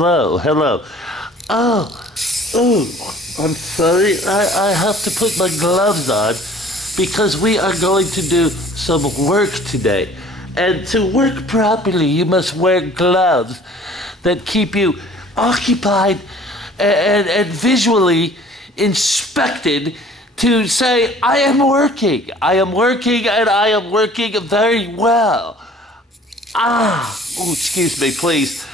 hello, hello. Oh, I'm sorry. I have to put my gloves on because we are going to do some work today. And to work properly, you must wear gloves that keep you occupied and visually inspected to say, I am working, and I am working very well. Excuse me, please.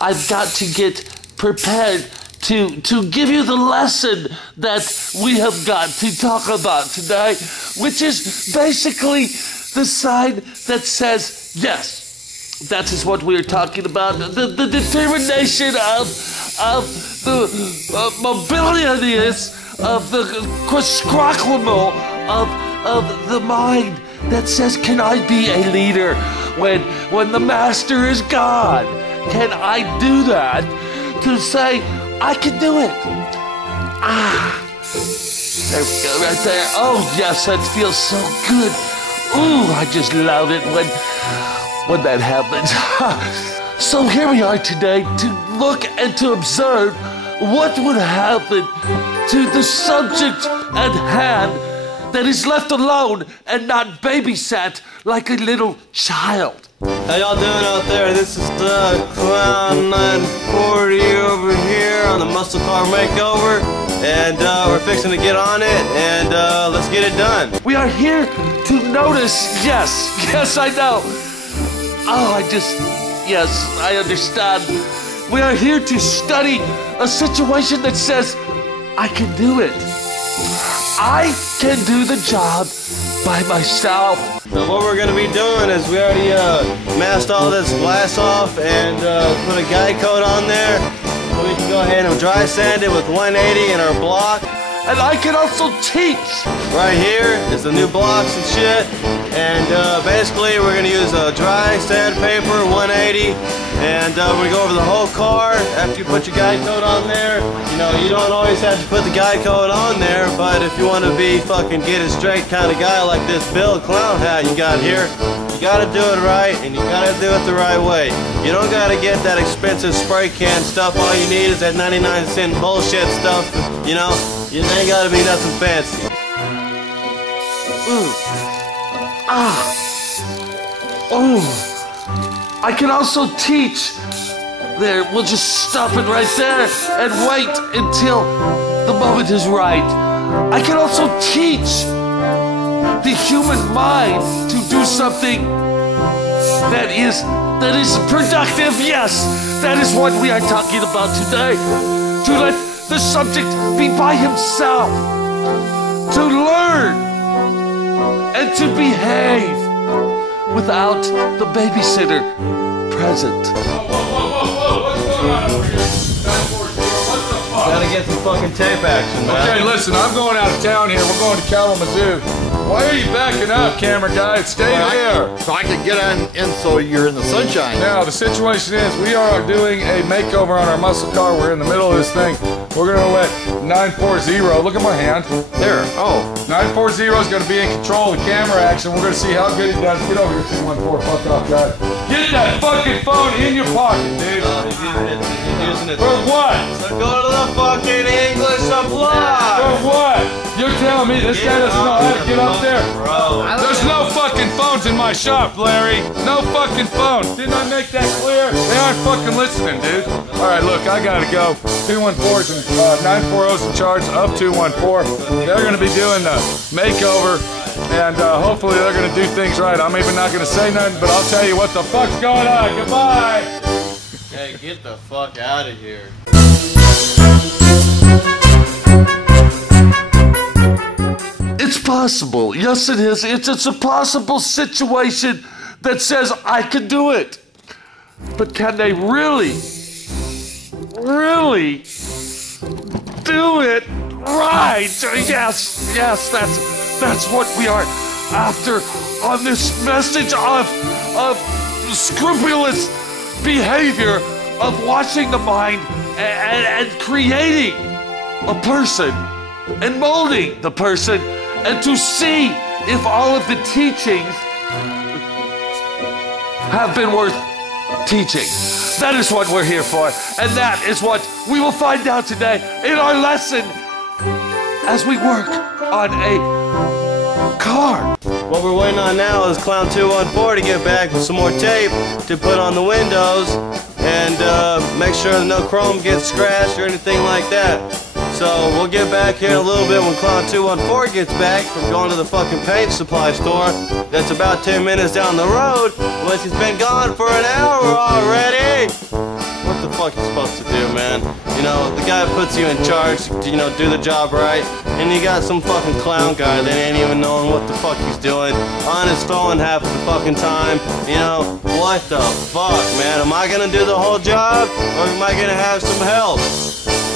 I've got to get prepared to give you the lesson that we have got to talk about today, which is basically the sign that says yes. That is what we're talking about. The determination of the mobility of the quasquaquamal of the mind that says, can I be a leader when the master is gone? Can I do that? To say, I can do it. There we go, right there. Oh, yes, that feels so good. Ooh, I just love it when that happens. So here we are today to look and to observe what would happen to the subject at hand that is left alone and not babysat like a little child. How y'all doing out there? This is the Clown 940 over here on the muscle car makeover, and we're fixing to get on it, and let's get it done. We are here to notice, yes, I know. Yes, I understand. We are here to study a situation that says, I can do it. I can do the job by myself. So what we're going to be doing is we already masked all this glass off and put a guide coat on there. So we can go ahead and dry sand it with 180 in our block. And I can also teach. Right here is the new blocks and shit. And basically we're going to use a dry sandpaper, 180. And we're going to go over the whole car after you put your guide coat on there. You know, you don't always have to put the guide coat on there, but if you want to be fucking get it straight kind of guy like this Bill clown hat you got here, you got to do it right and you got to do it the right way. You don't got to get that expensive spray can stuff. All you need is that 99-cent bullshit stuff, you know. You ain't got to be nothing fancy. I can also teach. There, we'll just stop it right there and wait until the moment is right. I can also teach the human mind to do something that is productive. Yes, that is what we are talking about today. To let the subject be by himself, to learn and to behave without the babysitter present. Whoa, what's going on over here? 940, what the fuck? Gotta get some fucking tape action, man. Okay, listen, I'm going out of town here. We're going to Kalamazoo. Why are you backing up, camera guy? Stay there. So I can get in so you're in the sunshine. Now, the situation is we are doing a makeover on our muscle car. We're in the middle of this thing. We're going to let 940, look at my hand. There, 940 is going to be in control of the camera action. We're going to see how good he does. Get over here, 214, fuck off, guy. Get that fucking phone in your pocket, dude. He's using it. For what? So go to the fucking English supply. For what? You're telling me this guy doesn't know how to get up there? Bro. There's no fucking phones in my shop, Larry. No fucking phones. Didn't I make that clear? They aren't fucking listening, dude. All right, look, I gotta go. 214's and 940's in charge of 214. They're gonna be doing the makeover, and hopefully they're gonna do things right. I'm even not gonna say nothing, but I'll tell you what the fuck's going on. Goodbye. Hey, get the fuck out of here. It's possible. Yes, it is. It's a possible situation that says I can do it. But can they really do it right? Yes, that's what we are after on this message of scrupulous behavior, of watching the mind and creating a person and molding the person, and to see if all of the teachings have been worth teaching. That is what we're here for, and that is what we will find out today in our lesson as we work on a car. What we're waiting on now is Clown 214 to get back with some more tape to put on the windows and make sure that no chrome gets scratched or anything like that. So we'll get back here in a little bit when Clown 214 gets back from going to the fucking paint supply store that's about 10 minutes down the road, which he's been gone for an hour already. What the fuck you supposed to do, man? You know, the guy puts you in charge to, you know, do the job right, and you got some fucking clown guy that ain't even knowing what the fuck he's doing, on his phone half the fucking time. You know, what the fuck, man? Am I gonna do the whole job, or am I gonna have some help?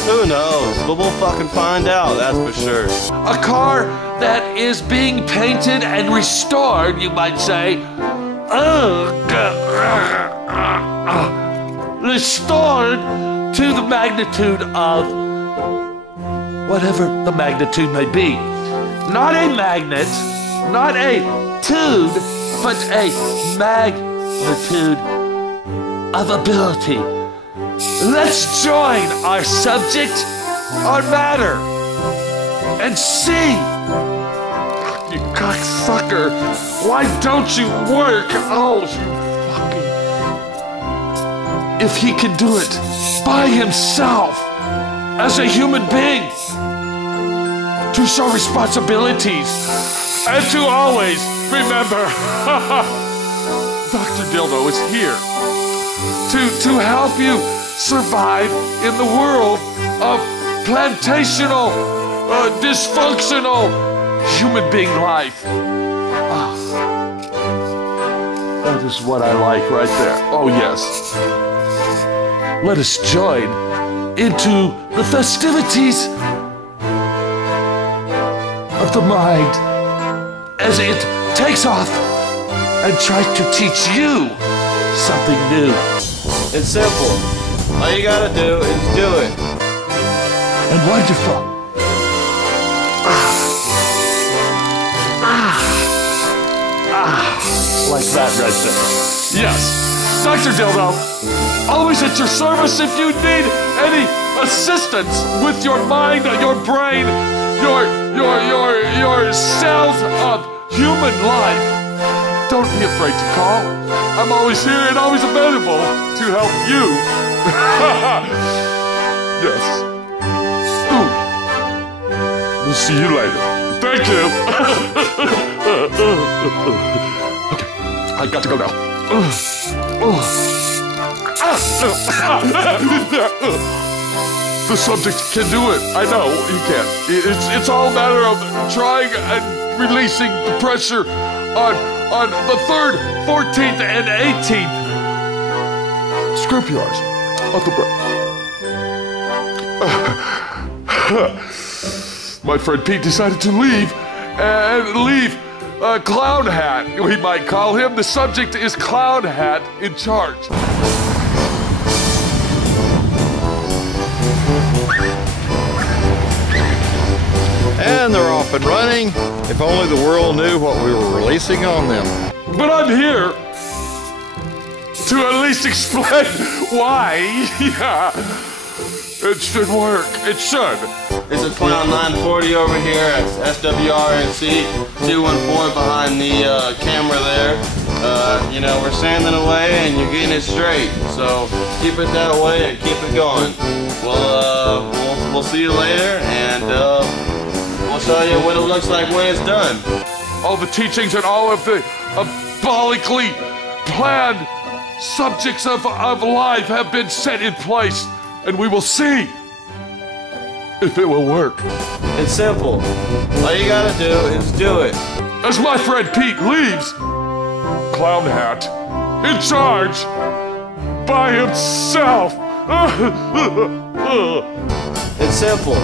Who knows? But we'll fucking find out, that's for sure. A car that is being painted and restored, you might say. Restored to the magnitude of whatever the magnitude may be. Not a magnet, not a tude, but a magnitude of ability. Let's join our subject, our matter, and see. You cocksucker, why don't you work? Oh, you fucking... If he can do it by himself, as a human being, to show responsibilities, and to always remember, Dr. Dildo is here to help you survive in the world of plantational, dysfunctional human being life. That is what I like right there. Oh, yes. Let us join into the festivities of the mind as it takes off and tries to teach you something new. It's simple. All you gotta do is do it. And wonderful. Like that right there. Yes, Dr. Dildo, always at your service if you need any assistance with your mind, your brain, your cells of human life. Don't be afraid to call. I'm always here and always available to help you. Yes. Ooh. We'll see you later. Thank you. Okay, I got to go now. The subject can do it. I know he can. It's all a matter of trying and releasing the pressure on the 3rd, 14th, and 18th scrupulars of the brain. My friend Pete decided to leave Clown Hat, we might call him. The subject is Clown Hat in charge. And they're off and running. If only the world knew what we were releasing on them. But I'm here to at least explain why. Yeah, it should work. It should. It's a Clown 940 over here at SWRNC 214 behind the camera there. You know, we're sanding away and you're getting it straight. So keep it that way and keep it going. We'll see you later, and we'll show you what it looks like when it's done. All the teachings and all of the abolically planned subjects of life have been set in place, and we will see if it will work. It's simple. All you gotta do is do it. As my friend Pete leaves, Clown Hat in charge by himself. It's simple.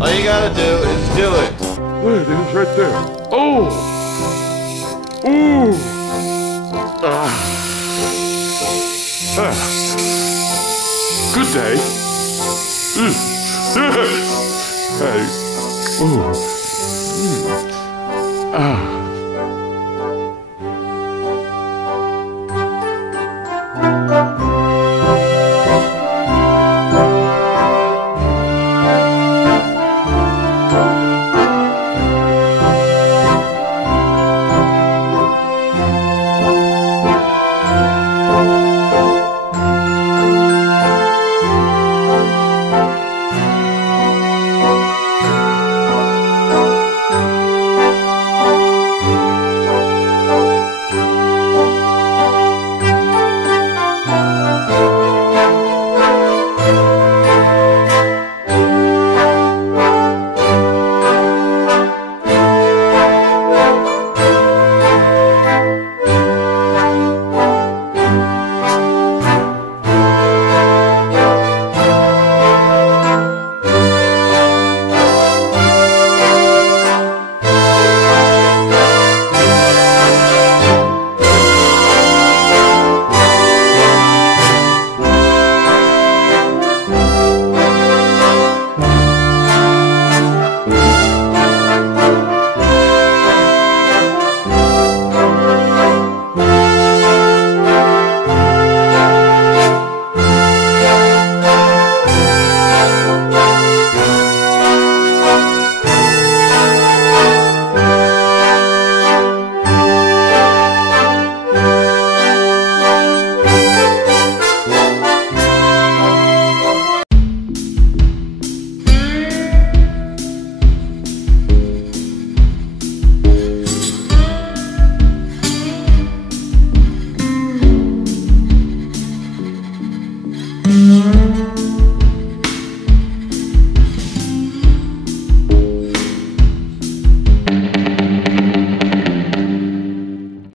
All you gotta do is do it. There it is, right there. Oh! Ooh! Good day. Hey. Ooh.